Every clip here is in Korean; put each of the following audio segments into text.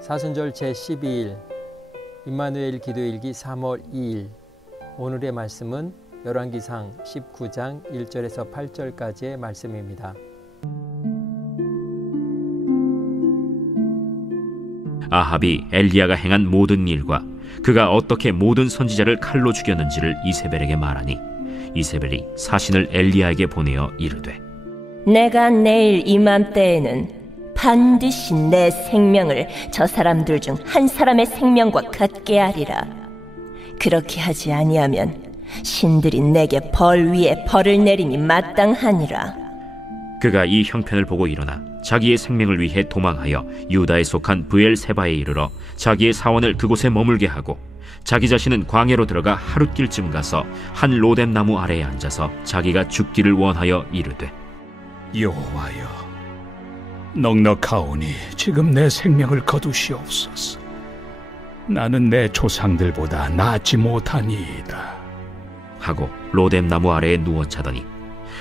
사순절 제12일 임마누엘 기도일기 3월 2일 오늘의 말씀은 열왕기상 19장 1절에서 8절까지의 말씀입니다. 아합이 엘리야가 행한 모든 일과 그가 어떻게 모든 선지자를 칼로 죽였는지를 이세벨에게 말하니 이세벨이 사신을 엘리야에게 보내어 이르되 내가 내일 이맘때에는 반드시 내 생명을 저 사람들 중 한 사람의 생명과 같게 하리라. 그렇게 하지 아니하면 신들이 내게 벌 위에 벌을 내림이 마땅하니라. 그가 이 형편을 보고 일어나 자기의 생명을 위해 도망하여 유다에 속한 브엘세바에 이르러 자기의 사원을 그곳에 머물게 하고 자기 자신은 광야로 들어가 하룻길쯤 가서 한 로뎀 나무 아래에 앉아서 자기가 죽기를 원하여 이르되 여호와여, 넉넉하오니 지금 내 생명을 거두시옵소서. 나는 내 조상들보다 낫지 못하니이다 하고 로뎀 나무 아래에 누워 자더니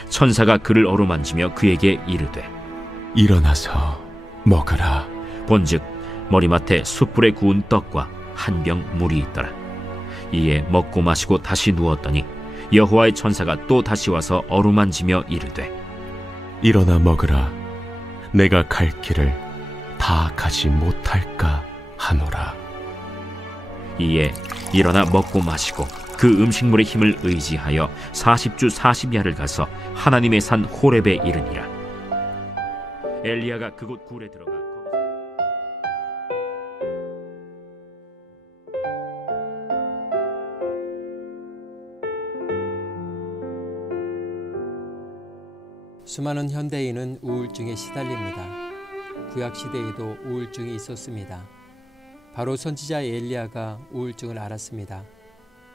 천사가 그를 어루만지며 그에게 이르되 일어나서 먹으라. 본즉 머리맡에 숯불에 구운 떡과 한 병 물이 있더라. 이에 먹고 마시고 다시 누웠더니 여호와의 천사가 또 다시 와서 어루만지며 이르되 일어나 먹으라. 내가 갈 길을 다 가지 못할까 하노라. 이에 일어나 먹고 마시고 그 음식물의 힘을 의지하여 40주 40야를 가서 하나님의 산 호렙에 이르니라. 엘리야가 그곳 굴에 들어가 수많은 현대인은 우울증에 시달립니다. 구약시대에도 우울증이 있었습니다. 바로 선지자 엘리야가 우울증을 앓았습니다.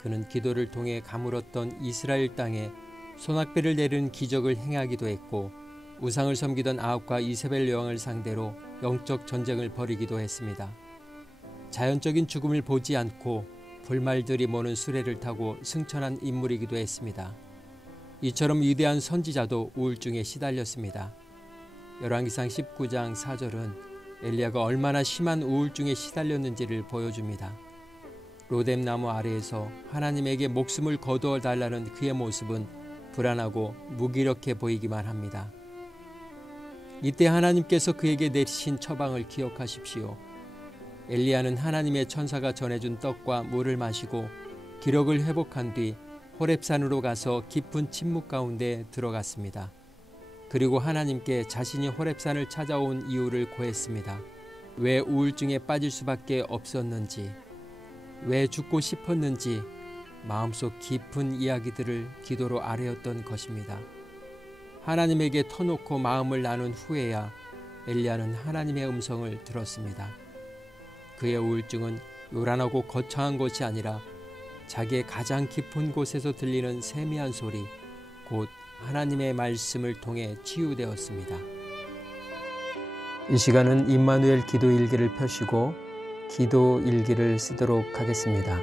그는 기도를 통해 가물었던 이스라엘 땅에 소낙배를 내리는 기적을 행하기도 했고 우상을 섬기던 아합과 이세벨 여왕을 상대로 영적 전쟁을 벌이기도 했습니다. 자연적인 죽음을 보지 않고 불말들이 모는 수레를 타고 승천한 인물이기도 했습니다. 이처럼 위대한 선지자도 우울증에 시달렸습니다. 열왕기상 19장 4절은 엘리야가 얼마나 심한 우울증에 시달렸는지를 보여줍니다. 로뎀 나무 아래에서 하나님에게 목숨을 거두어 달라는 그의 모습은 불안하고 무기력해 보이기만 합니다. 이때 하나님께서 그에게 내리신 처방을 기억하십시오. 엘리야는 하나님의 천사가 전해준 떡과 물을 마시고 기력을 회복한 뒤 호렙산으로 가서 깊은 침묵 가운데 들어갔습니다. 그리고 하나님께 자신이 호렙산을 찾아온 이유를 고했습니다. 왜 우울증에 빠질 수밖에 없었는지, 왜 죽고 싶었는지 마음속 깊은 이야기들을 기도로 아뢰었던 것입니다. 하나님에게 터놓고 마음을 나눈 후에야 엘리야는 하나님의 음성을 들었습니다. 그의 우울증은 요란하고 거창한 것이 아니라 자기의 가장 깊은 곳에서 들리는 세미한 소리, 곧 하나님의 말씀을 통해 치유되었습니다. 이 시간은 임마누엘 기도일기를 펴시고 기도일기를 쓰도록 하겠습니다.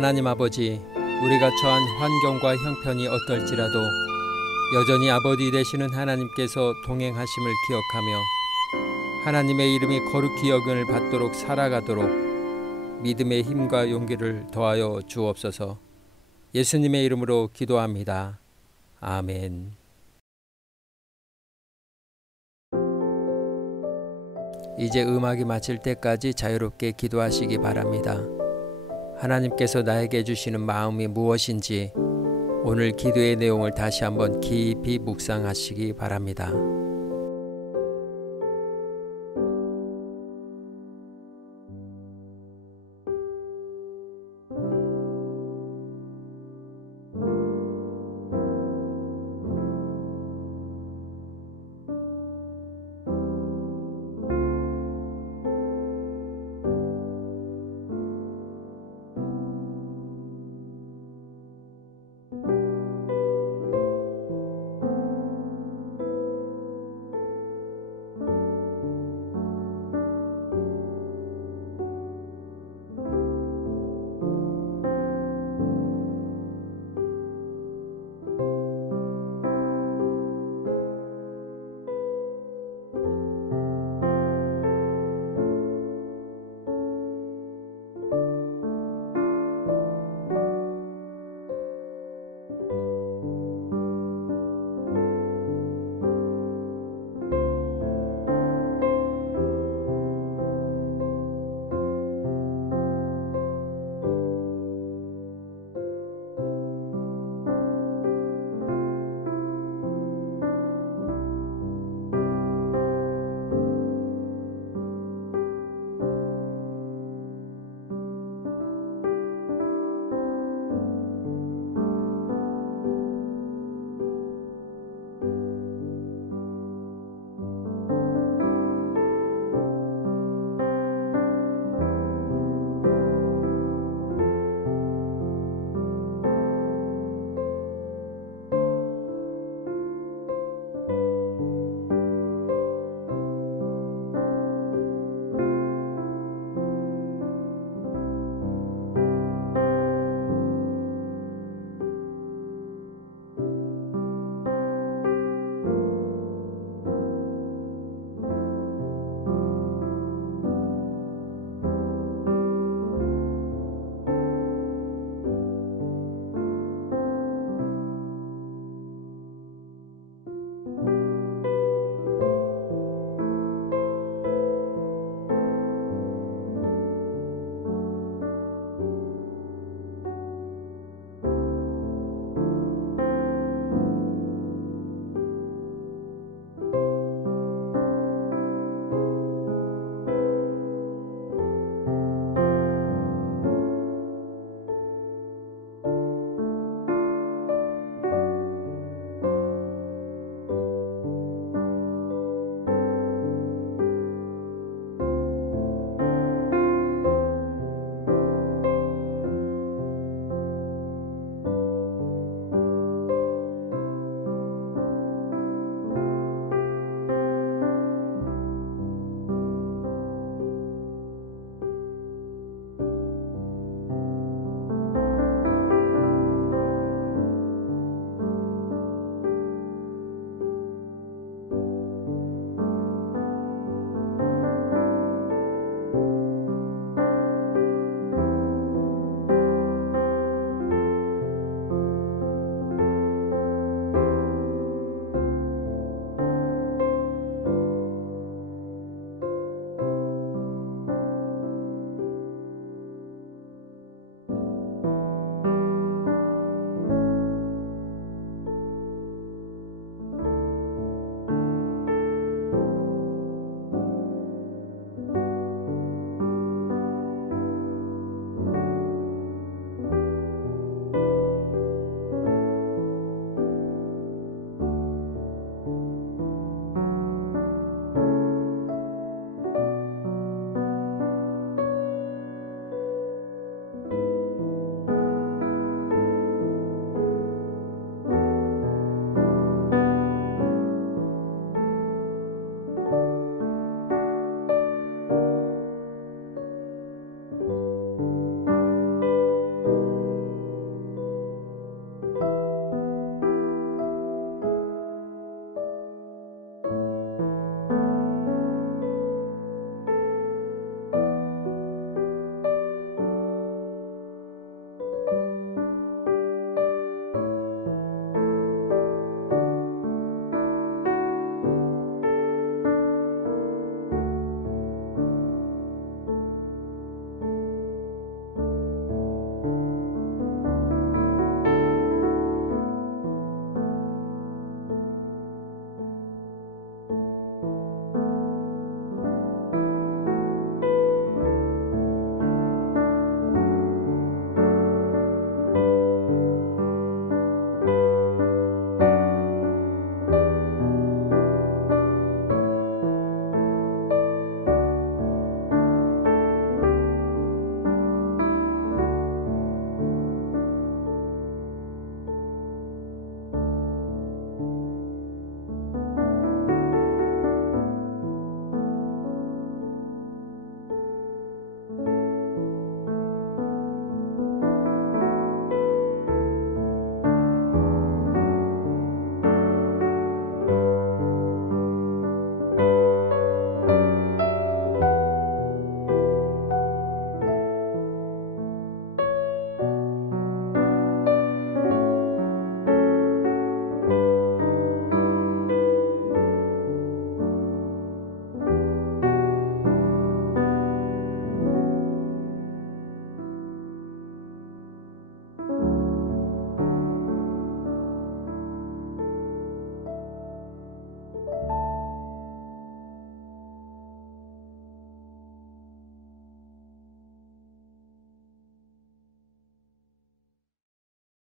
하나님 아버지, 우리가 처한 환경과 형편이 어떨지라도 여전히 아버지 되시는 하나님께서 동행하심을 기억하며 하나님의 이름이 거룩히 여김을 받도록 살아가도록 믿음의 힘과 용기를 더하여 주옵소서. 예수님의 이름으로 기도합니다. 아멘. 이제 음악이 마칠 때까지 자유롭게 기도하시기 바랍니다. 하나님께서 나에게 주시는 마음이 무엇인지 오늘 기도의 내용을 다시 한번 깊이 묵상하시기 바랍니다.